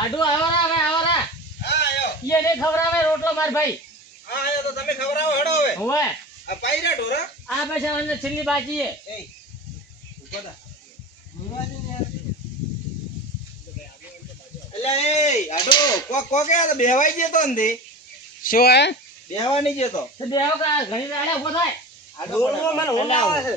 આડું આવરા હવે આવરા. હા આયો. ઈએ ને ખવરાવે રોટલો માર ભાઈ. હા આયો તો તમે ખવરાવો હેડો હવે. હોવે. આ પાયરા ઢોરા. આ પૈસા મને છેલ્લી બાકી છે. એ ઉભો થા. મુરવાજી ને અલ્યા એ આડો કો કે આ બેહવાઈ ગયો તો ને શું હે? બેહવાની ગયો તો તે દેવો કા ઘણી દાડે ઉભો થાય. દોરનો મને હોલા આવે છે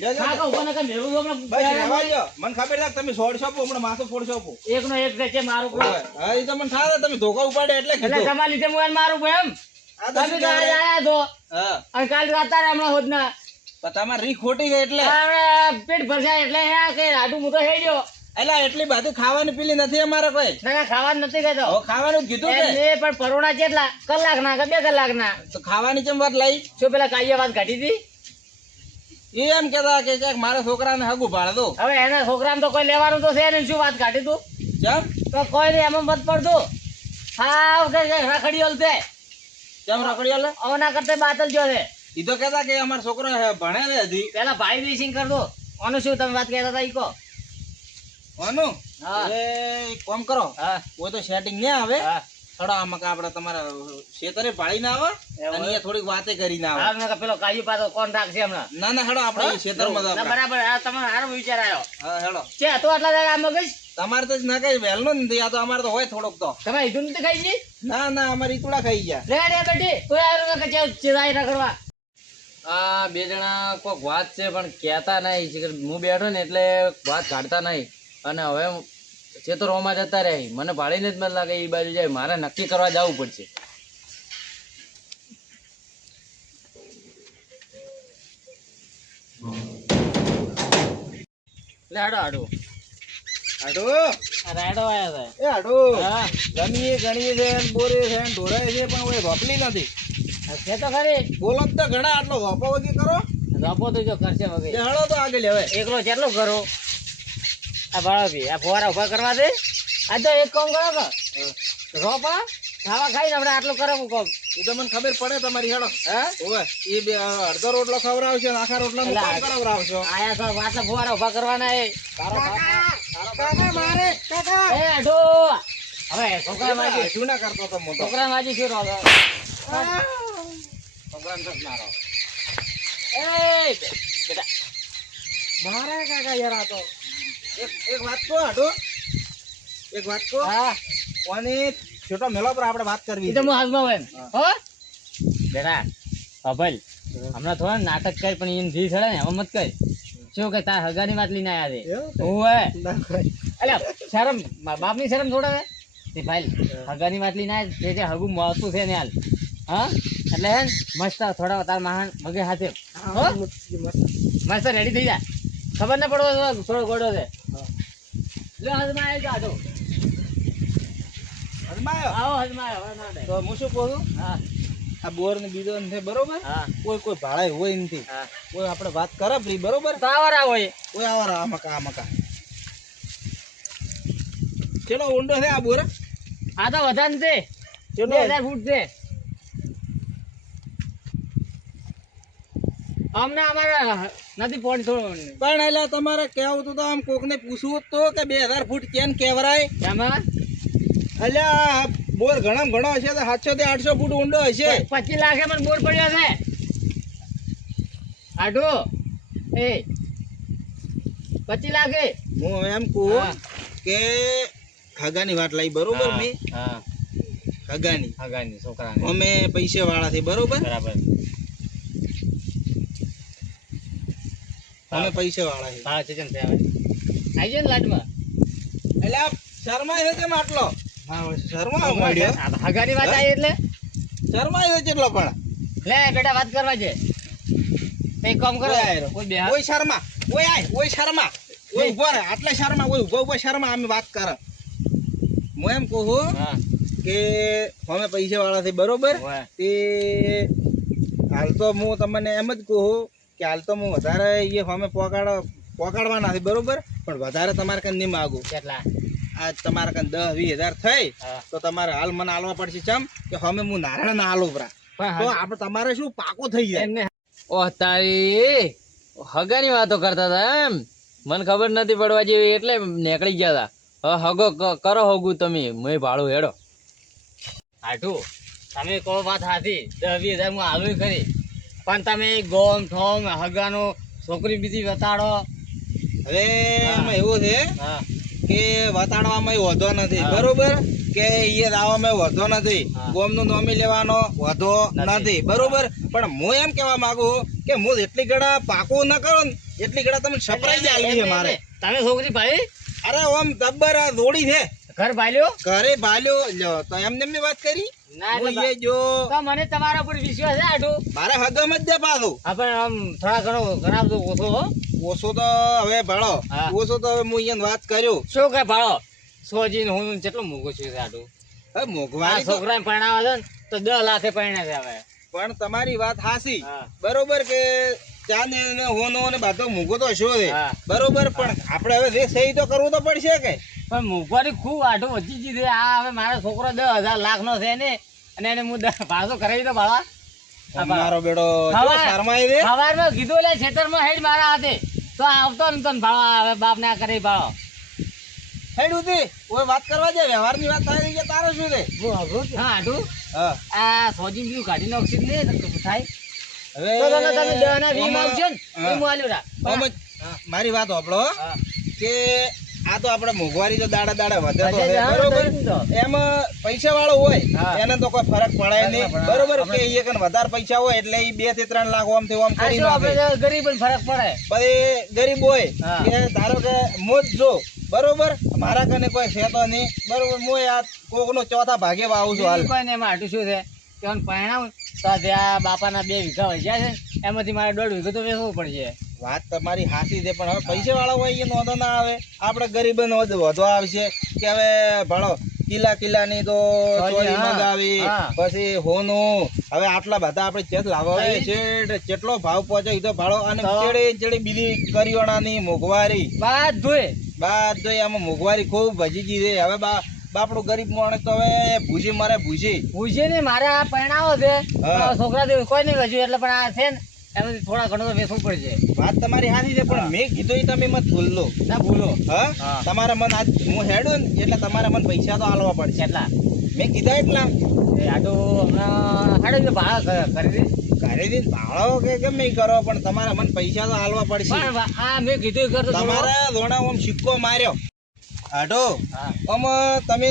લે ખા કો ઉભો ન કે મેરું તો બસ રહેવા હમણાં દો મને ખબર લાગ તમે છોડશો હમણાં માથું ફોડશો એકનો એક છે મારું પ્રો. હા એ તો મને થાળે તમે ધોકા ઉપાડે એટલે એટલે કીધું તમારા લીધે હું એને મારું એમ. આ તો તમે શું તો આજે કહેવાય? આયા છો હા અને કાલ રાતા હમણાં હોદના પણ તમારે રી ખોટી ગઈ એટલે પેટ ભરસાય એટલે હે કે આડું હું તો હેડ્યો. એટલે એટલી બધી ખાવાની પીલી નથી અમારે કોઈ ના ખાવાનું નથી કહેતો. હવે ખાવાનું જ કીધું કે એ પણ પરોણા કેટલા કલાકના કે 2 કલાકના? તો ખાવાની કેમ વાત લઈ શું પેલા કાઈએ વાત કાઢી હતી? એ એમ કેતા કે ક્યાંક મારા છોકરાને હગું ભાડે દો હવે એના છોકરાને તો કોઈ લેવાનું તો છે નહીં. શું વાત કાઢી તું? કેમ તો કોઈ નહીં એમાં મત પડતું. હાવ કે રખડી ઓલતે કેમ રખડ્યો લે ઓના કરતે બાતલ જો છે. ઈ તો કેતા કે અમારો છોકરો ભણે છે હજી પેલા ભાઈ દેશિંગ કર દો. ઓનું શું તમે વાત કહેતા હતા ઈ કહો. કોનું હા. હવે એક કામ કરો હા કોઈ તો સેટિંગ નહીં આવે હા થોડા આમાં આપણે તમારા ખેતરે પાડી ના આવે એવું અને એ થોડીક વાતે કરી ના આવે હા મેં પેલો કાયું પાછો કોણ રાખશે હમણાં? ના ના હેડો આપણે ખેતરમાં ના, બરાબર. આ તમારો સારો વિચાર આવ્યો હા હેડો છે. તો આટલા દાડા આમ મગજ તમારે તો ના કઈ વહેલો નથી આ તો અમારે તો હોય થોડોક તો તમે ઈધું નથી ખાઈ ગઈ? ના ના અમારી ઈતુડા ખાઈ ગયા રે રે બેટી તું આવ્યો કે ચિરાઈ રખડવા. આ બે જણા કોઈક વાત છે પણ કહેતા નહીં. હું બેઠો ને એટલે વાત કાઢતા નહીં અને હવે ખેતરોમાં જતા રહે. મને ભાળીને જ મને લાગે એ બાજુ જાય. મારે નક્કી કરવા જવું પડશે. લે હાડો હાડો હાડો આ રાયડો આવ્યા એ હાડો હતા. હા ગમીએ ગણીએ છે ને બોરે છે ને ઢોળાય છે પણ ઓય રોપલી નથી છે તો ખરી. બોલો તો ઘણા આટલો રોપો વગી કરો રપો તો જો કરશે એ વગેરે. હળો તો આગળ હવે એકલો કેટલો કરો? આ ભાડો બી આ ફોરા ઉભા કરવા દે. આ તો એક કામ કરો કે રોપા ખાવા ખાઈને આપણે આટલું કરે હું કામ. એ તો મને ખબર પડે તમારી હેડો હા ઓવે એ બે અડધો રોટલો ખવડાવશે ને આખા રોટલા નું કામ કરાવરાવશો આયા તો આટલા ફોરા ઉભા કરવાના એ. મારે કાકા એ આઢો હવે છોકરા માજી શું ના કરતો તો મોટો છોકરા માજી શું રોગ? છોકરાને તો જ મારો એ બેટા મારે કાકા યાર આ તો એક વાત કહો હાડો એક વાત કહો હા કોની છોટો મેલો પર આપણે વાત કરવી એ તો હું હાથમાં હોય એમ. હો બેટા અભલ હમણાં થોડા નાટક કર પણ એને જી ચડે ને હવે મત કર. શું કે તાર હગાની વાત લઈને આયા છે? ઓવે અલ્યા શરમ બાપની શરમ થોડા ને તે ભાઈ હગાની વાત લઈને આયા જે હગું મળતું છે ને હાલ. હા એટલે હે ને મસ્ત થોડા તાર મહાન મગે હાથે હો મસ્ત રેડી થઈ જા. ખબર ના પડવો થોડો ગોડો છે. લે હદમાં આવી જાડો. અજમાયો આવો હદમાં આવ્યો હવે ના દે. તો હું શું કહું છું હા આ બોર ને બીજો ને બરોબર હા કોઈ ભાડે હોય નથી હા કોઈ આપણે વાત કરે ફ્રી બરોબર તો આવો આવો એ કોઈ આવા આ મકા ચલો ઊંડો છે આ બોર આ તો વધારે છે. ચલો 2000 ફૂટ છે. અમને અમારા નથી પોણી થોડું પણ એટલે તમારે કેવું તો આમ કોકને પૂછવું તો કે 2000 ફૂટ કેમ કહેવરાય એમાં એટલે આ બોર ઘણા ઘણો હશે તો 700 થી 800 ફૂટ ઊંડો હશે 25 લાખે મને બોર પડ્યો છે. આડો એ 25 લાખે. હું એમ કહું હા. કે હગાની વાત લઈ બરોબર મેં હા હગાની હગાની છોકરાને અમે પૈસા વાળા છે બરોબર બરાબર. અમે પૈસા વાળા છે હા ચેતન છે હવે આવી જાય ને લાટમાં. એટલે આ શર્મા છે તેમ આટલો હા શર્મા મળ્યો આ હગાની વાત આવી એટલે શર્મા છે કેટલો પણ લે બેટા વાત કરવા છે. એક કામ કરો ઓય આયરો. કોઈ બેહા ઓય શર્મા ઓય આય ઓય શર્મા ઓય ઉભો રે આટલે શર્મા ઓય ઉભો શર્મા અમે વાત કરે હું એમ કહું હા કે અમે પૈસા વાળા છે બરોબર ઓય તે હાલ તો હું તમને એમ જ કહું કે હાલ તો હું વધારે એ અમે પોકાડવાના છે બરોબર પણ વધારે તમારે કઈ નહીં માગું કેટલા? આ તમારે કઈ 10-20 હજાર થઈ હા તો તમારે હાલ મને હાલવા પડશે ચમ કે અમે હું નારાયણ ના હાલો પરા તો આપણે તમારે શું પાકો થઈ જાય એમને ઓહ તારી હગાની વાતો કરતા હતા એમ. મને ખબર નથી પડવા જેવી એટલે નીકળી ગયા હતા. હા હગો કરો હગું તમે મેં ભાડું હેડો. આટું તમે કહો વાત સાચી 10,000 હું આલું ખરી પણ તમે ગોમ ઠોમ હગાનો છોકરી બીજી બતાડો. હવે હા. એમાં એવું છે હા કે વતાડવામાં વધો નથી, બરોબર, કે એ દાવામાં વધો નથી, હા. ગોમનું નોમી લેવાનો વધો નથી. નથી, બરોબર. પણ હું એમ કહેવા માંગુ કે હું એટલી ગળા પાકું ન કરું ને એટલી ગળા તમને સરપ્રાઈઝ આલવી છે મારે. તમે છોકરી ભાઈ અરે ઓમ જબ્બર આ જોડી છે, ઘર ભાલ્યો ઘરે ભાલ્યો લ્યો તો એમને એમની વાત કરી. ના હું એટલે એ જો તો મને તમારા ઉપર વિશ્વાસ છે આટું. મારે હગમ જ દે પાછું. હા પણ આમ થોડા ઘણો કરાવજો ઓછો હો. ઓછો તો હવે ભાડો, હા. ઓછો તો હવે હું અહીંયા વાત કર્યો. શું કે ભાડો સોજી હું કેટલું મોંઘું છું આટું. હવે આ મોંઘવારી તો છોકરાને પરણાવે છે ને તો 10 લાખે પરણે છે હવે. પણ તમારી વાત હાસી, હા. બરોબર, કે ચાંદ ને હોનો ને બધો મૂકો તો શું છે, હા. બરોબર, પણ આપણે હવે જે સહી તો કરવું તો પડશે કે. પણ મોંઘવારી ખૂબ આટું વધી ગઈ છે. આ હવે મારો છોકરો 10,000 લાખનો છે ને અને એને હું પાછો કરાવી દો ભાડા. મારો બેડો જો શરમાય રે. સવારમાં કીધું એટલે ખેતરમાં હેડ મારા હાથે તો આવતો ને તને ભાડા હવે બાપ ને કરી ભાડો. હેડ ઉતી ઓય વાત કરવા જાય, વ્યવહારની વાત થાય કે તારે શું છે. હા આટું હા આ સોજી બીજું કાઢી નાખશે ને તો થાય હવે તો તમે 10 ના 20 આવશે ને હા. તો હું આલ્યો રા. આમ જ મારી વાત સાંભળો હા. કે આ તો આપણે મોંઘવારી તો દાડા દાડા વધે તો વધે છે, જ, હા, બરોબર. તો જ તો. એમાં પૈસા વાળો હોય હા. એને તો કોઈ ફરક પડે નહીં, ફરક ના પડે. બરોબર, કે આપણે- એ કને વધારે પૈસા હોય એટલે એ 2 થી 3 લાખ ઓમ થી ઓમ આ કરી શું નાખે. આપણે ગરીબ ફરક પડે. પછી ગરીબ હોય હા. કે ધારો કે મોજ જો, બરોબર, મારા કને કોઈ છે તો નહીં, બરોબર, હું આ કોકનો ચોથા ભાગે વાવું છું હાલ. બીજું કોઈ ને એમાં આટું શું છે કે આમ પરણાવું તો ત્યાં બાપાના 2 વીઘા વચ્યા છે એમાંથી મારે 1.5 વીઘો તો વેચવું પડશે. વાત તમારી હાસી છે, પણ હવે પૈસા વાળા હોય એ નોંધો ના આવે, આપણે ગરીબોનો વધો આવશે કે હવે ભાડો કિલ્લાની તો ચોરી હા. મગાવી, હા. પછી હોનું, હવે આટલા બધા આપણે ચેત લાવવા હા. છે, કેટલો ભાવ પહોંચે એ તો ભાડો, અને તો? ચેડે બીજી કરિયાણાની મોંઘવારી બાદ ધોઈ બાદ જો આમાં મોંઘવારી ખૂબ વધી ગઈ છે. હવે બાપડું ગરીબ માણસ તો હવે ભૂસી મારે ભૂસી. પૂછે ને મારે આ પરણાવો છે હા. તો છોકરા તો કોઈ નહીં વેચ્યું એટલે પણ આ છે ને એમાંથી થોડા ઘણું તો વેચવું પડશે. વાત તમારી સાચી છે, પણ મેં કીધું એ તમે મત ભૂલલો. ના ભૂલો. હા, હા. તમારા મન આજ હું હેડું ને એટલે તમારા મન પૈસા તો આલવા પડશે. કેટલા મેં કીધા એટલા એ આ તો હમણાં હાડે ભાડા કરી દે. ઘરે થી ભાડો કે ગમે ઈ કરો, પણ તમારા મન પૈસા તો આલવા પડશે. પણ આ મેં કીધું એ કરતો થોડો. તમારા ધોણા ઓમ સિક્કો માર્યો આટો હા. આમ તમે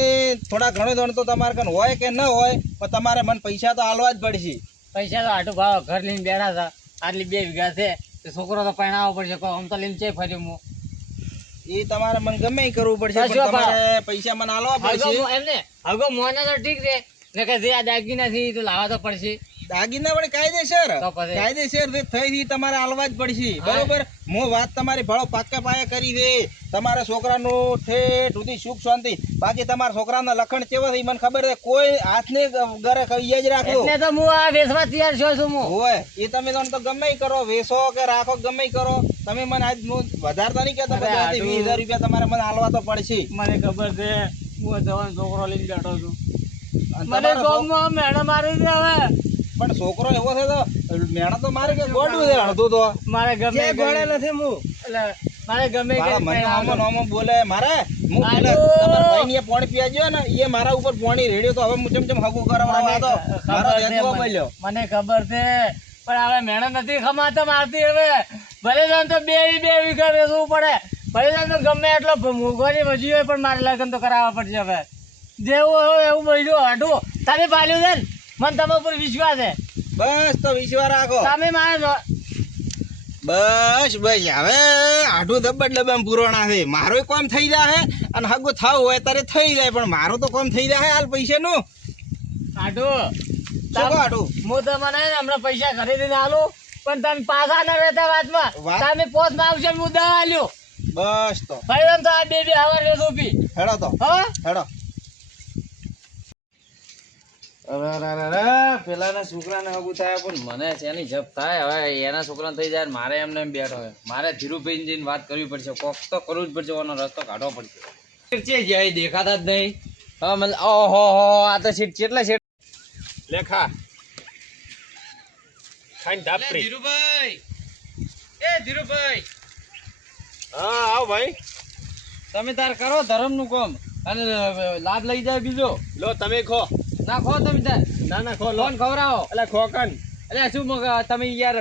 થોડા ઘણો ધોણ તો તમારે કન હોય કે ન હોય, પણ તમારે મન પૈસા તો આલવા જ પડશે. પૈસા તો આટલું ભાવ ઘર લઈને બેઠા હતા આટલી 2 વીઘા છે તો છોકરો તો પરણાવવો પડશે. કોઈ આમ તો લઈને ચે ફર્યો હું. એ તમારે મન ગમે ઈ કરવું પડશે, કશો પણ તમારે પૈસા મને આલવા પડશે. એમને હગો મોને તો ઠીક છે ને કે જે આ દાગીના છે એ તો લાવવા તો પડશે. દાગીના વડે કાયદેસર તો પછી? કાયદેસર જે થઈ તમારે આલવા જ પડશે, હા. બરોબર. હું વાત તમારી ભાડો પાકે પાયે કરી દે, તમારા છોકરાનું ઠેઠ સુધી સુખ શાંતિ. બાકી તમારા છોકરાના લખણ કેવા છે મને ખબર છે, કોઈ હાથને ઘરે કહીએ જ રાખો. એટલે તો હું આ વેચવા તૈયાર છું હું. હોય એ તમે તો ગમે ઈ કરો, વેસો કે રાખો, ગમે ઈ કરો. તમે મને આજ હું વધારે તો નહીં કહેતો, અરે 20,000 રૂપિયા તમારે મને આલવા તો પડશે. મને ખબર છે હું જવાનો છોકરો લઈને બેઠો છું. અને મને તમારો ગામમાં મેડમ મારી છે હવે. પણ છોકરો એવો છે તો મેણા તો મારે કે ગોડું છે અડધું તો. મારે ગમે જે ગોળે નથી હું. એટલે મારે ગમે મારા કરી મને પરણાવજો. આમાં આમાં બોલે મારે હું આ પેલા તો- તમારા ભાઈને એ પાણી પીવા ગયો ને એ મારા ઉપર પાણી રેડ્યો તો હવે હું ચમ હગું કરવા મને તો મારા ખબર છે, દેખવા બોલ્યો. મને ખબર છે પણ હવે મેડમ નથી ખમાતો મારતી હવે. ભલે જાણ તો 2 વીઘા વેચવું પડે, ભલે જાણ તો ગમે એટલો મોંઘવારી વધી હોય પણ મારે લગ્ન તો કરાવવા પડશે હવે. જેવું હોય એવું બધું હાટું તમે પાલ્યું છે ને મને તમારા ઉપર વિશ્વાસ છે. બસ તો વિશ્વાસ રાખો. તમે મારે બસ હવે આઢું દબ્બડ ડબ્બામાં પુરાણા છે. મારો કોમ થઈ જાય અને હગું થાવું હોય ત્યારે થઈ જાય, પણ મારું તો કોમ થઈ જાય હાલ પૈસાનું. હાટું શું કહો આઢું? હું તમને ને હમણાં પૈસા ખરીદીને આલું પણ તમે પાછા ના રહેતા વાતમાં. વાત? તમે પોસ્ટ માં આવશે હું દવા આલ્યો બસ તો ભાઈ તો આ 2 હવાર વેચું પી. હેડો તો હા હેડો. પેલાના છોકરાને હગું થાય પણ મને શેની જપ થાય હવે એના છોકરાને થઈ જાય ને મારે એમને એમ બેઠો હોય. મારે ધીરુભાઈ જઈને વાત કરવી પડશે, કોક તો કરવું જ પડશે, એનો રસ્તો કાઢવો પડશે. છે જાય દેખાતા જ નહીં. હા મને ઓહો આ તો સીટ કેટલા સીટ લેખા ખાઈને ધાપરી. ધીરુભાઈ એ ધીરુભાઈ હા આવ ભાઈ. તમે તાર કરો ધર્મ નું કામ અને લાભ લઈ જાય બીજો. લો તમે ખો. ના ખો તમે તાર. ના ખો લો. કોણ ખવડાવો? એટલે ખોકન એટલે શું તમે યાર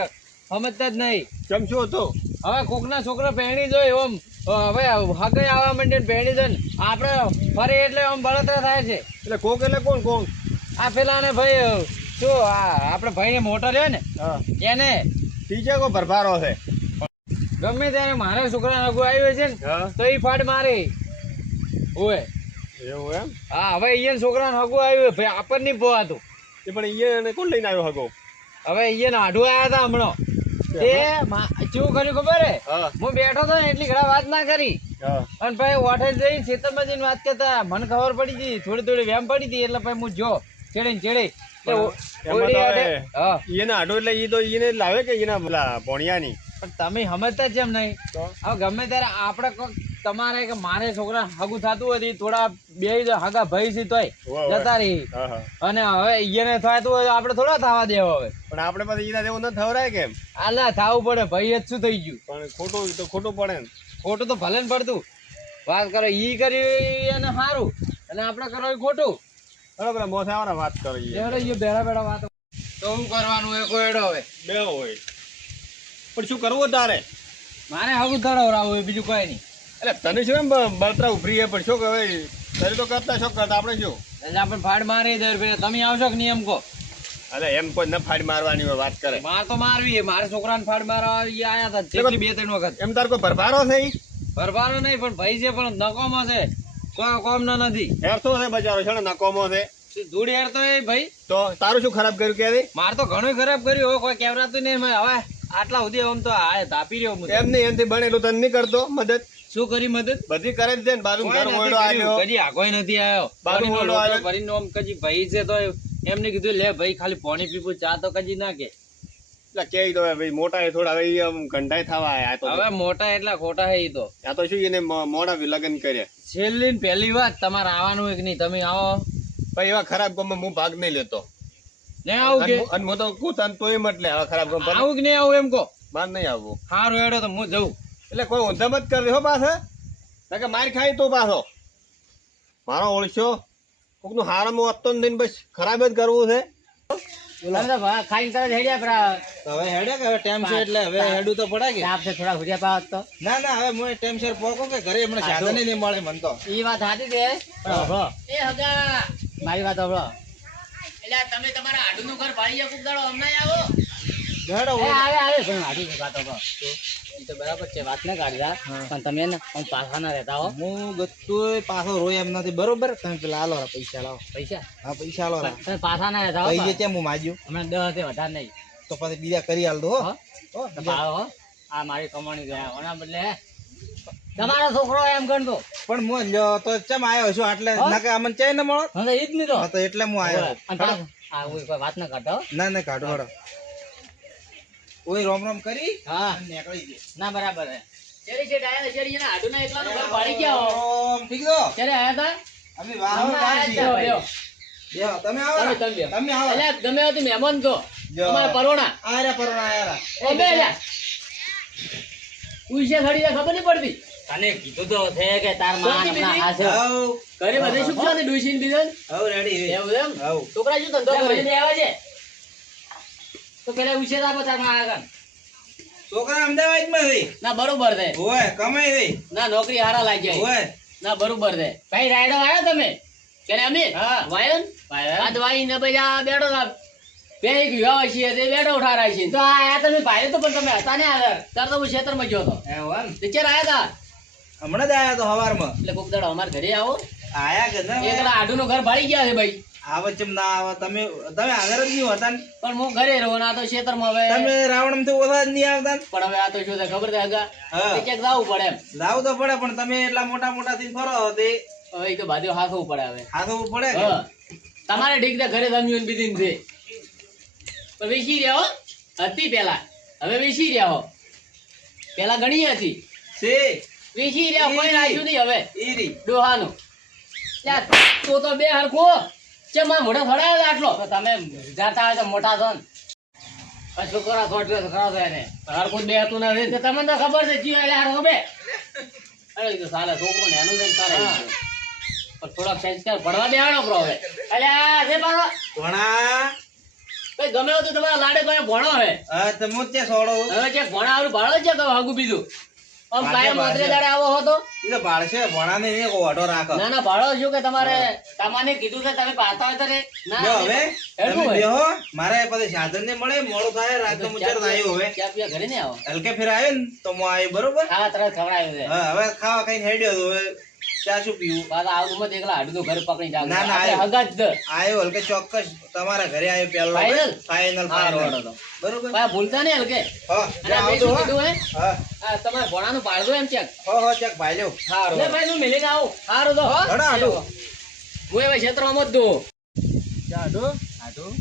સમજતા જ નહીં. ચમચો હતો. હવે કોકના છોકરા પહેણી જોઈ ઓમ હવે હગે આવવા માંડે પહેણી જાય ને આપણે ફરે એટલે આમ બળતરા થાય છે. એટલે કોક એટલે કોણ કોણ? આ પેલા ને ભાઈ શું આપણે ભાઈ ને મોટો લે ને હા એને ટીચર કો ભરભારો છે. ગમે ત્યારે મારે છોકરા હગું આવ્યું છે ને હા તો એ ફાટ મારે ઓય. એવું એમ? હા હવે અહીંયા છોકરા હગું આવ્યું ભાઈ આપણ નહીં પોવાતું. એ પણ અહીંયા કોણ લઈને આવ્યો હગો? હવે અહીંયા આઢું આવ્યા હતા હમણાં તે શું કર્યું ખબર હે? હા હું બેઠો હતો ને એટલી ઘણા વાત ના કરી હા અને ભાઈ હોટેલ જઈ ખેતરમાં જઈને વાત કરતા મને ખબર પડી હતી થોડી થોડી વેમ પડી હતી એટલે ભાઈ હું જો ચેડે ને ચેડે એમાં તો હવે હા એને આડો એટલે ઈ તો એને લાવે કે એના પેલા ભોણિયાની? પણ તમે સમજતા જ કેમ નહીં? તો હવે ગમે ત્યારે આપણે કોક તમારે કે મારે છોકરા હગું થતું હોય થોડા બે હગા ભાઈ છે તોય હોવે, હોવે. જતા રહી હા હા અને હવે ઈયને થતું હોય તો આપણે થોડા થવા દેવો હવે. પણ આપણે પાસે ઈના જેવું ન થવરાય કેમ? આલા થાવું પડે ભાઈ જ શું થઈ ગયું? પણ ખોટું તો ખોટું પડે ને. ખોટું તો ભલે ને પડતું વાત કરો ઈ કરી એને સારું અને આપણે કરો એ ખોટું. બરાબર મોસે આવવાના વાત કરી બેડા બેડા વાત તો શું કરવાનું એ કોયડો હવે બે હોય પણ શું કરવું તારે? મારે હગું ધડાવરાવું હોય બીજું કોઈ નહીં. એટલે તને શું એમ બળતરા ઉભરી છે પણ શું કહેવાય તને તો કરતા શું કરતા આપણે શું? એટલે આપણે ફાડ મારી દે તમે આવશો કે નહીં એમ કહો? અરે એમ કોઈ ન ફાડી મારવાની હોય વાત કરે. માર તો મારવી મારે છોકરાને ફાડ મારવા ઈ આયા હતા ચેટલી બે ત્રણ વખત. એમ તાર કોઈ ભરભારો છે ઈ? ભરવાનો નહીં પણ ભાઈ છે પણ નકોમો છે કોઈ કોમ ન નથી. હેરતો છે બચારો છે ને નકોમો છે. ધૂળ હેર તો એ ભાઈ તો તારું શું ખરાબ કર્યું કે? માર તો ઘણું ખરાબ કર્યું હવે કોઈ કેવરાતું નહીં મેં હવે આટલા સુધી આમ તો આ તાપી રહ્યો હું તો. એમ નહીં એમથી બનેલું તને નહીં કરતો મદદ? શું કરી મદદ? બધી કરે જ છે ને બાજુ ઘર મોયડો આવ્યો. કદી આગોય નથી આવ્યો બાજુ મોયડો આવ્યો. ભરીને આમ કદી ભાઈ છે તો એમને કીધું લે ભાઈ ખાલી પાણી પીવું ચા તો કદી ના કે. એટલે કે તો ભાઈ મોટા એ થોડા હવે ઈ આમ ગંધાઈ થવા આયા તો. હવે મોટા એટલા ખોટા હે ઈ તો. આ તો શું એને મોડા લગ્ન કર્યા. છેલ્લી ને પહેલી વાત તમારે આવવાનું હોય કે નહીં તમે આવો ભાઈ એવા ખરાબ કામમાં હું ભાગ નહીં લેતો. ને આવું કે અને હું તો કૂતાને તોય મત લે આવા ખરાબ કામ પર. આવું કે નહીં આવું એમ કહો. માર નહીં આવવું. સારું હેડો તો હું જઉં. એટલે કોઈ ઊંધા મત કરે હો પાછા. કે માર ખાઈ તો પાછો મારો ઓળશો કોકનું હારામાં વધતો નથી બસ ખરાબ જ કરવું છે. તમે તો ખાઈને તરત હેડ્યા પરા. હવે હેડે કે હવે ટાઈમ છે એટલે હવે હેડું તો પડે કે. સાપ છે થોડા ભૂજ્યા પાવત તો. ના ના હવે હું ટાઈમ સર પહોંચો કે ઘરે હમણાં સાધન નહીં મળે મને તો. ઈ વાત સાચી છે પણ હભળો. મારી વાત હભળો. તમે તમારા આડુનું ઘર ભાળી જાવ ખૂબ દાડો હમણાં આવો. હેડો આવે પણ હાથી વાત હભળો. ઈ તો બરાબર છે વાત ના કાઢતા પણ તમે ને આમ પાછા ના રહેતા હો. હું ગત્તુંય પાછો રોય એમ નથી બરોબર. તમે પેલા આલો પૈસા લાવો. પૈસા હા પૈસા આલો તમે પાછા ના રહેતા હો. પૈસે કેમ હું માજ્યું હમણાં 10 હશે વધારે નહીં. તો પછી બીજા કરી આલ દો હો. હો? તો પાડો હો. આ મારી કમાણી ગયા ઓના બદલે તમારો છોકરો એમ ગણતો. પણ હું લ્યો તો ચમ આવ્યો છું એટલે ના કે અમને ચાઈ ન મળો. હવે ઈ જ નહીં તો. હા તો એટલે હું આવ્યો. અને પાછો આ કોઈ વાત ના કાઢો હો. ના ના કાઢો હડો. ઓય રોમ રોમ કરી હા અને નીકળી ગયો. ના બરાબર હે. શેરી શેઠ આયા શેરી એના આડુના એકલાનું ઘર ભાળી ગયા હો. રોમ ઠીક છો? ક્યારે આયા તા? અમે વાહ હમણાં આયા જ વાહ લ્યો. બેહો તમે આવો ને? તમે બેહો. તમે આવો. અલ્યા ગમે હોતી મહેમાન તો જો. તમારા પરોણા આયરા પરોણા આયરા. ઓ બે લ્યા ઉઈસે ખડી દે ખબર નહીં પડતી. તને કીધું તો છે કે તાર માં સોટી હમણાં બીજી? આ છે. હવ ઘરે બધે શું છે ડુઈસીન બીજન હવ રેડી હે. એવું એમ હવ છોકરા શું ધંધો ત્યાં કરે વળી આવે છે તો પેલા ઉછેર આપો તાર માં આગળ. છોકરા અમદાવાદમાં છે. ના બરોબર છે ઓય કમાઈ છે. ના નોકરી હારા લાગ્યા ઓય ના બરોબર છે ભાઈ રાયડો આવ્યો તમે? કે અમે હા. વાયન આજ વાઈ ને ભાઈ આ બેડો ના બે ગયો છે તે બેડો ઉઠારાય છે તો આ આયા તમે ભાઈ તો પણ તમે હતા ને આગળ. તાર તો હું ખેતરમાં ગયો હતો એવું એમ? તે ક્યારે આયા તા હમણાં જ આયા તો હવારમાં. એટલે કોક દાડો અમાર ઘરે આવો આયા કે ના એકલા આડુનું ઘર ભાળી ગયા છે ભાઈ આવે ચમ ના આવે તમે તમે આગળ જ નહીં હતા ને. પણ હું ઘરે રહું ને આ તો ખેતરમાં હવે તમે રાવણ થી ઓછા જ નહીં આવતા ને. પણ હવે આ તો શું છે ખબર છે હગા હા. તે ક્યાંક જવું પડે એમ લાવું તો પડે પણ તમે એટલા મોટા મોટા થી ફરો તે હવે એ તો બાજુ હાથવું પડે હવે હાથવું પડે કે? હા તમારે ઠીક છે ઘરે જમ્યું બીજી છે પણ વેચી રહ્યા હો હતી પેલા હવે વેચી રહ્યા હો પેલા ઘણી હતી છે વેચી રહ્યા કોઈ રાખ્યું નહીં હવે ઈરી ડોહાનું યાર તો બે હરખો છે મારા મોઢા ફળાયો આટલો તો તમે જાતા હોય તો મોટા છો ને. આ છોકરા થોડો ખરાબ થાય ને. હરખું બે હતું નથી તો તમને તો ખબર છે જીવ એટલે હારો બે. અરે તો સાલા છોકરો નેનો છે ને તારે પણ થોડોક સંસ્કાર ભણવા બેહાડો પ્રો હવે અલ્યા રે બારો ભણા કઈ ગમે તો તમારા લાડે કોઈ ભણો હે હા તો હું ત્યાં છોડો હવે જે ભણા આવડું ભાડો છે કે હગું બીજું આમ કાયમ માત્રે દાડે આવો હતો એ તો ભાળશે ભણાને એને ઓઢો રાખો ના ના ભાડો શું કે તમારે તમને કીધું છે તમે પાતા હોય તો રે ના જો હવે એટલું તમે હોય. બેહો મારે પછી સાધન ને મળે મોડું થાય રાતનો મુચર થાય હવે ચા પીવા ઘરે નહીં આવો હલકે ફેર આવ્યો ને તો હું આવ્યો બરોબર ખાવા તરત ખવડાવ્યું છે હા હવે ખાવા કઈ હેડ્યો તો હવે ચા શું પીવું પાછા આવું મત એકલા હાડું તો ઘરે પકડી જાવ ના, ના, આપણે આયો. હગા જ છે. આવ્યો હલકે ચોક્કસ તમારા ઘરે આવ્યો પેલો Final? ફાઇનલ હારું, હારું તો. બરોબર પાછા ભૂલતા નહીં હલકે હા અને આ બે આવજો શું હો. કીધું હે હા આ તમારે ભણાનું પાડજો એમ ચેક હો ચેક ભાઈ લ્યો લે ભાઈ હું મિલીને આવું હારું તો હો હડા હાડું હું એવા ક્ષેત્રમાં મત દઉં હાડું હાડું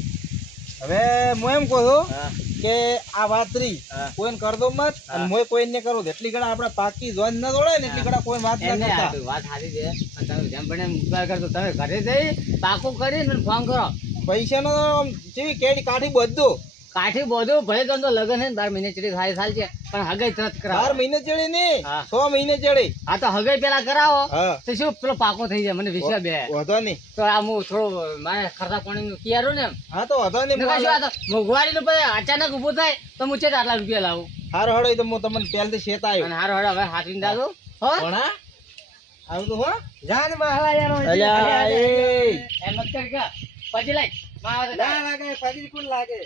હવે હું એમ કહું છું હા કે આ વાત રહી હા. કોઈને કર દો મત અને મોય કોઈને કરું એટલી ઘણા આપડા પાકી જોન ન દોડે ને એટલી ઘણા કોઈ વાત ના એમને કરતા હાડું, વાત સાચી છે અને તમે જેમ બને એમ ઉપાય કરજો તમે ઘરે જઈ પાકું કરી મને ફોન કરો પૈસા નો જેવી કેડી કાઢી બધું કાઠી બધું ભલે તો લગન હે ને 12 મહિને ચડી સારી સાલ છે પણ હગાઈ તરત 12 કરાવો મહિને ચડી ને હા. 6 મહિને ચડી હા તો હગાઈ પેલા કરાવો હા તો શું પેલો પાકો થઈ જાય મને વિશ્વાસ બે વધો નહીં તો આ હું થોડું મારે ખર્ચા પાણી નું કિયારું ને એમ હા તો વધો નહીં નકર શું આ તો મોંઘવારી નું પછી અચાનક ઊભું થાય તો હું ચેટ આટલા રૂપિયા લાવું હારો હડો તો હું તમને પહેલથી શેત આવ્યો અને હારો હારો હવે હાથીને દાદો હો ભણા આવું તો હો જાન માહલા યાર અલ્યા એ એમ મત કર કે પછી લઈ માવા ના લાગે પછી કોણ લાગે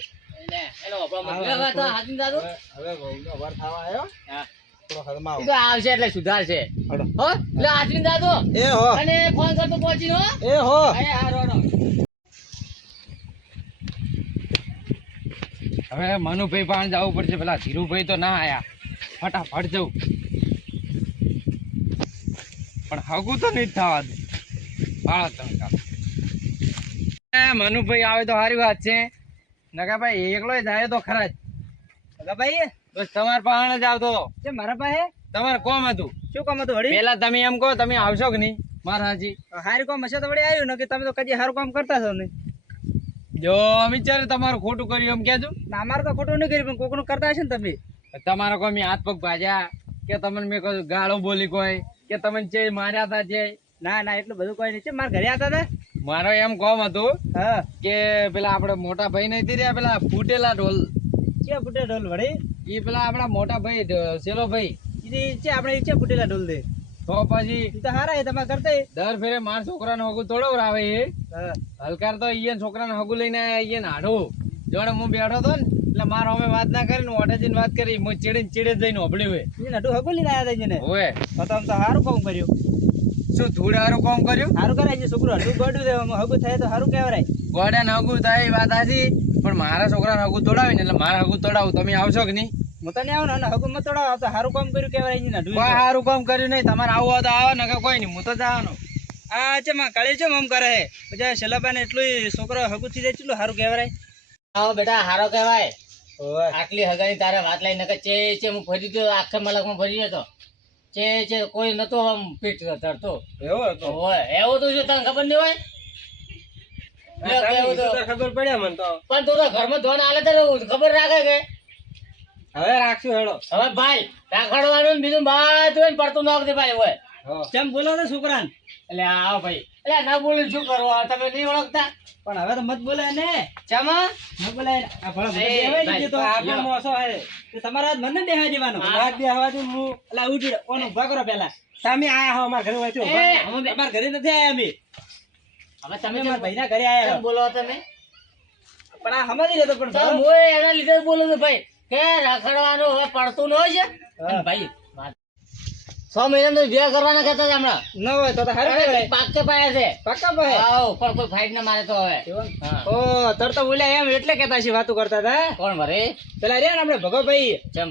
લે એનો આપણો મતલબ હતો હાથીને દાદો હવે બહુનો વાર થવા આવ્યો હા થોડો હદમાં ઈ તો આવશે એટલે સુધારશે હડો હો લે હાથીને દાદો એ હો અને ફોન કરતો પહોંચી હો એ હો અરે હારો હારો હવે મનુભાઈ પાસે જવું પડશે પેલા ધીરુભાઈ તો ના આયા ફટાફટ જવું પણ હગું તો નહીં જ થવા દે ભાળો તમે કામ મનુભાઈ આવે તો સારી વાત છે નકા ભાઈ એકલો જાય તો ખરા જ ભાઈ બસ તમારા પાસે જ આવતો હતો. છે મારા પાસે તમારે કોમ હતું શું કામ હતું વળી પેલા તમે એમ કહો તમે આવશો કે નહીં મારા હાજી હારી કામ હશે તો વળી આવ્યું ને કે તમે તો કદી સારું કામ કરતા છો ને જો અમે ચાલે તમારું ખોટું કર્યું એમ કહેજો ના અમારે તો ખોટું નહીં કર્યું પણ કોકનું કરતા હશે ને તમે તમારા કોઈ મેં હાથ પગ ભાજ્યા કે તમને મેં કહ્યું ગાળો બોલી કોઈ કે તમને છે માર્યા હતા છે ના ના એટલું બધું કોઈ નહીં છે મારા ઘરે આવતા હતા મારો એમ કોમ હતું હા કે પેલા આપડે મોટા ભાઈ નહીં રહ્યા પેલા ફૂટેલા ઢોલ છે ફૂટે ઢોલ વળી એ પેલા આપડા મોટા ભાઈ સેલો ભાઈ ઈ છે આપણે છે ફૂટેલા ઢોલ દે તો પછી ઈ તો હારા એ તમારે કરતા દર ફેરે માર છોકરાને હગું થોડો આવે એ હા હલકાર તો ઈયન છોકરાને હગું લઈને આયા ઈયન હાડું જોડે હું બેઠો હતો ને એટલે મારો અમે વાત ના કરીને ઓટે જઈને વાત કરી હું ચીડે જઈને હોબળ્યું હોય ઈ નટુ હગું લઈને આવ્યા હતા એને હોય તો આમ તો સારું કામ કર્યું શું ધૂળ હારું કામ કર્યું સારું કરાય છે છોકરું હડું ગોડું છે હગું થાય તો સારું કહેવાય ગોડે હગું થાય એ વાત હાચી પણ મારા છોકરાને હગું તોડાવે ને એટલે મારે હગું તોડાવું તમે આવશો કે નહીં હું તને આવું ને હગું મત તોડાવ તો સારું કામ કર્યું કહેવાય છે નટુ કોઈ સારું કામ કર્યું નહીં તમારે આવું હોય તો આવો ને કોઈ નહીં હું તો જવાનો આ છે માં કાળી છે આમ કરે પછી શેલાબાને એટલું છોકરો હગું થઈ જાય એટલું સારું કહેવાય આવો બેટા હારો કહેવાય ઓય આટલી હગાની તારે વાત લઈ નકર ચે હું ફરી ગયો આખા મલકમાં ફરી ગયો તો ચે કોઈ નતો આમ પીઠ ધરતો એવો હતો હોય એવું તો શું તને ખબર નહીં હોય લે, કેવું તો. ખબર પડ્યા મને તો પણ તું તો ઘરમાં ધોન આલે તારે ખબર રાખે કે હવે રાખશું હેડો હવે ભાઈ રાખડવાનું ને બીજું બધું એને પડતું નાખ દે ભાઈ હોય કેમ બોલો તો છોકરાને એટલે આવો ભાઈ એટલે ના બોલું શું કરવું તમે નહીં ઓળખતા પણ હવે તો મત બોલાય ને ચામાં મત બોલાય આ ભલા એ, બધા બેહવાય ભાઈ, છે તો યો. આપણો મોસો હે તે તમારા હાથ મને બેહવા દેવાનો હા. હાથ બેહવા દે હું અલા ઉઠી કોણ ઉભા કરો પહેલા તમે આયા હો અમારા ઘરે હોય તો ઉભા એ, રહો. અમે બે- અમારા ઘરે નથી આયા અમે હવે તમે તમે અમારા ભાઈના ઘરે આયા કેમ હો. બોલો તમે પણ આ સમજી લેતો પણ તો ભલો. હું એના લીધે જ બોલું છું ભાઈ કે રખડવાનું હવે પડતું ન હોય છે અને ભાઈ 6 મહિના તો વિવાહ કરવાના કહેતા હતા હમણાં ન હોય તો સારું કહેવાય પાકે પાયા છે પાક્કા ભાઈ આવો પણ કોઈ ફાઈટ ના મારે તો હવે હા. ઓ તરત બોલ્યા એમ એટલે કેતા છે વાતો કરતા હતા કોણ ભરે પેલા રહ્યા ને આપણે ભગવભાઈ ચમ